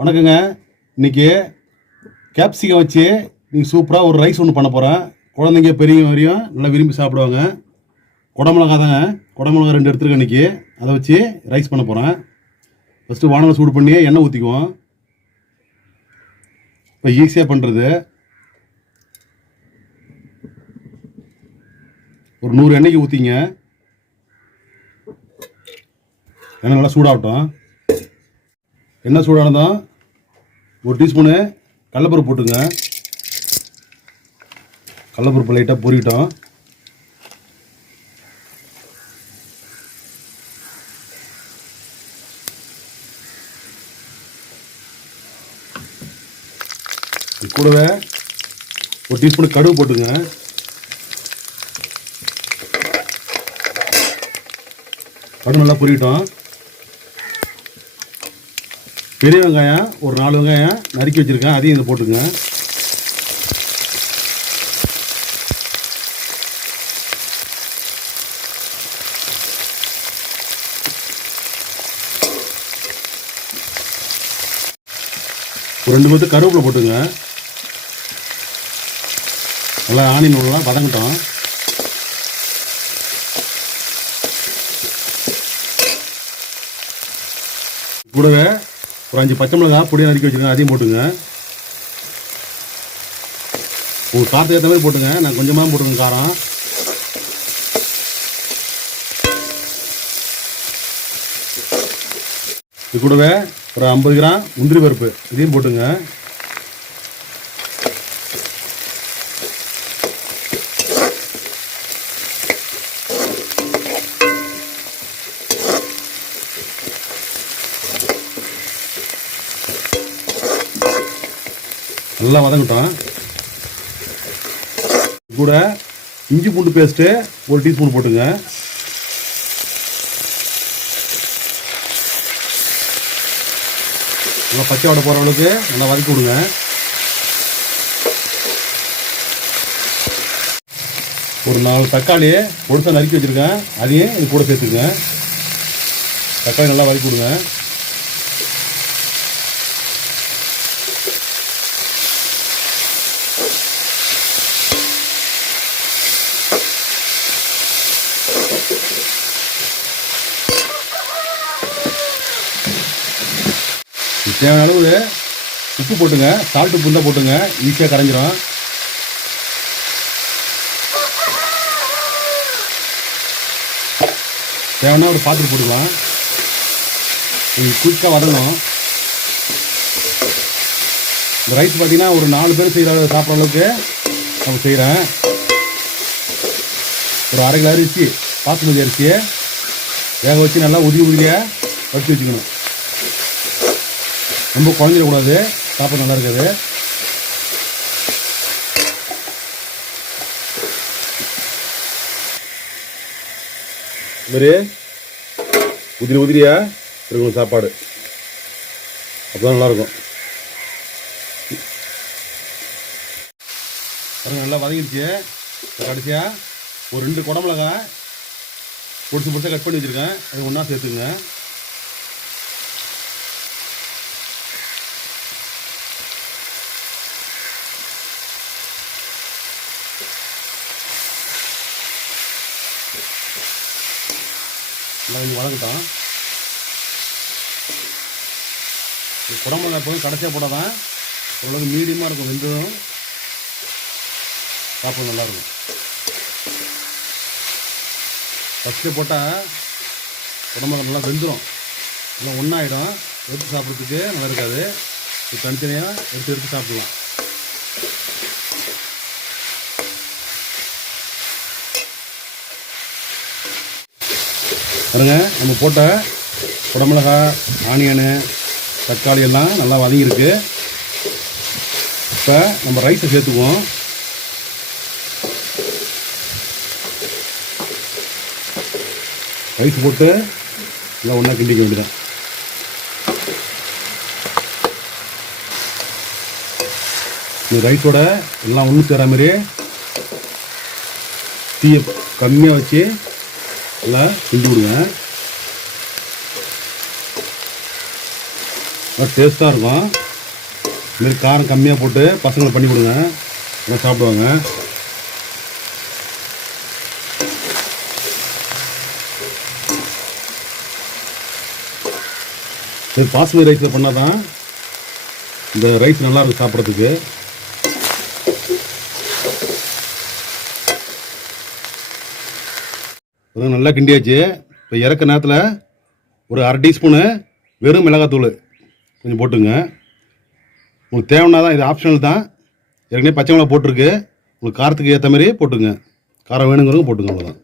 வணக்கங்க. இன்னைக்கு கேப்சிகம் வச்சு நீங்கள் சூப்பராக ஒரு ரைஸ் ஒன்று பண்ண போகிறேன். குழந்தைங்க பெரியவங்க வரையும் நல்லா விரும்பி சாப்பிடுவாங்க. குடமிளகா தாங்க, குடமிளகா 2 எடுத்துருக்கேன் இன்றைக்கி. அதை வச்சு ரைஸ் பண்ண போகிறேன். ஃபஸ்ட்டு வானலை சூடு பண்ணி எண்ணெய் ஊற்றிக்குவோம். இப்போ ஈஸியாக பண்ணுறது, ஒரு 100 எண்ணெய்க்கு ஊற்றிங்க. எண்ணெய் நல்லா சூடாகட்டும். எண்ணெய் சூடானதும் 1 டீஸ்பூனு கடலப்பருப்பு போட்டுங்க. கடலப்பருப்பு லைட்டாக பொரிக்கிட்டோம். கூடவே 1 டீஸ்பூன் கடுகு போட்டுங்க. கடுகு நல்லா பொரிக்கிட்டோம். பெரிய வெங்காயம் ஒரு 4 வெங்காயம் நறுக்கி வச்சுருக்கேன், அதையும் இதில் போட்டுங்க. ஒரு 2 கொத்து கருவேப்பிலை போட்டுங்க. நல்லா ஆனியன் நல்லா வதங்கட்டும். கூடவே ஒரு 5 பச்சை மிளகாய் பொடியாக நறுக்கி வச்சுருக்கேன், அதையும் போட்டுங்க. உங்கள் காரத்துக்கு ஏற்ற மாதிரி போட்டுங்க. நான் கொஞ்சமாக போட்டுங்க காரம். இது கூடவே ஒரு 50 கிராம் முந்திரி பருப்பு, இதையும் போட்டுங்க. நல்லா வதங்கட்டும். கூட இஞ்சி பூண்டு பேஸ்ட்டு 1 டீஸ்பூன் போட்டுங்க. நல்லா பச்சை வடை போகிற அளவுக்கு நல்லா வதக்கி விடுங்க. ஒரு 4 தக்காளி பொடிசா நறுக்கி வச்சுருக்கேன், அதையும் இது கூட சேர்த்துக்குங்க. தக்காளி நல்லா வதக்கி விடுங்க. தேவையான அளவு உப்பு போட்டுங்க. சால்ட் உப்பு தான் போட்டுங்க, ஈஸியாக கரைஞ்சிரும். தேவைன்னா ஒரு பாத்திரம் போட்டுக்கலாம். குயிக்காக வதங்கணும். இந்த ரைஸ் பார்த்தீங்கன்னா ஒரு 4 பேர் சாப்பிட்ற அளவுக்கு நம்ம செய்கிறேன். ஒரு 1/2 கிலோ அரிசி, பாசுமதி அரிசியை வேக வச்சு நல்லா உதிரியாக வச்சு வச்சுக்கணும். ரொம்ப குழஞ்சிடக்கூடாது, சாப்பிட நல்லா இருக்காது. இதுமாரி உதிரியாக இருக்கணும் சாப்பாடு, அப்போதான் நல்லாயிருக்கும். பாருங்கள், நல்லா வதங்கிடுச்சு. கடைசியாக ஒரு 2 குடமிளகாய் பொடிசாக கட் பண்ணி வச்சுருக்கேன், அது ஒன்றா சேர்த்துங்க. நல்லா கொஞ்சம் வதங்கட்டும். குடமிளகாய் போய் கடைசியாக போட்டால் தான் ஓரளவுக்கு மீடியமாக இருக்கும், வெந்ததும் சாப்பிட நல்லாயிருக்கும். ஃபஸ்ட்டு போட்டால் குடமிளகாய் நல்லா வெந்துடும், நல்லா ஒன்றாயிடும். எடுத்து சாப்பிட்றதுக்கு நல்லா இருக்காது. இது தனித்தனியாக எடுத்து சாப்பிட்லாம். பாருங்க, நம்ம போட்ட குடமிளகாய், ஆனியனு, தக்காளி எல்லாம் நல்லா வதங்கியிருக்கு. இப்போ நம்ம ரைஸை சேர்த்துக்குவோம். ரைஸ் போட்டு எல்லாம் ஒன்றா கிண்டிக்க வேண்டியதான். இந்த ரைஸோட எல்லாம் ஒன்று சேர மாதிரி தீயை கம்மியாக வச்சு நல்லா கிண்டி விடுங்க. டேஸ்ட்டாக இருக்கும். இதுமாரி காரம் கம்மியாக போட்டு பசங்களை பண்ணி கொடுங்க, நல்லா சாப்பிடுவாங்க. இது பாஸ்மதி ரைஸில் பண்ணால் தான் இந்த ரைஸ் நல்லாயிருக்கும் சாப்பிட்றதுக்கு. நல்லா கிண்டியாச்சு. இப்போ இறக்க நேரத்தில் ஒரு 1/2 டீஸ்பூனு வெறும் மிளகாத்தூள் கொஞ்சம் போட்டுங்க. உங்களுக்கு தேவைன்னா தான், இது ஆப்ஷனல் தான். ஏற்கனவே பச்சை மிளகா போட்டிருக்கு, உங்களுக்கு காரத்துக்கு ஏற்ற மாதிரி போட்டுங்க. காரம் வேணுங்கிறவங்க போட்டுங்க, அவ்வளோதான்.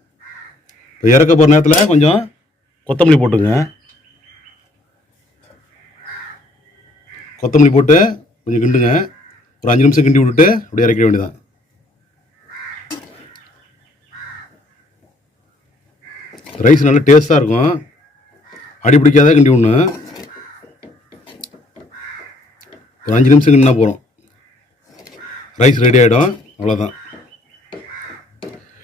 இப்போ இறக்க போகிற நேரத்தில் கொஞ்சம் கொத்தமல்லி போட்டுங்க. கொத்தமல்லி போட்டு கொஞ்சம் கிண்டுங்க. ஒரு 5 நிமிஷம் கிண்டி விட்டுட்டு அப்படியே இறக்கிட வேண்டியதான். ரைஸ் நல்லா டேஸ்ட்டாக இருக்கும். அடி பிடிக்காத கிண்டி விடணும். ஒரு 5 நிமிஷம் கிண்டினா போகிறோம், ரைஸ் ரெடி ஆகிடும். அவ்வளோதான்.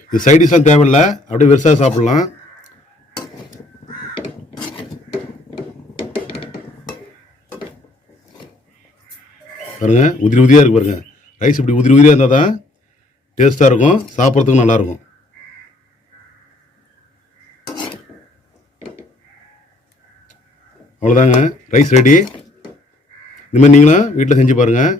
இது சைடிஷ்லாம் தேவையில்லை, அப்படியே வெறுசாக சாப்பிட்லாம். பாருங்கள், உதிரி உதிரியாக இருக்குது பாருங்கள். ரைஸ் இப்படி உதிரி உதிரியாக இருந்தால் தான் டேஸ்ட்டாக இருக்கும், சாப்பிட்றதுக்கும் நல்லாயிருக்கும். அவ்வளோதாங்க, ரைஸ் ரெடி. இந்தமாதிரி நீங்களும் வீட்டில் செஞ்சு பாருங்கள்.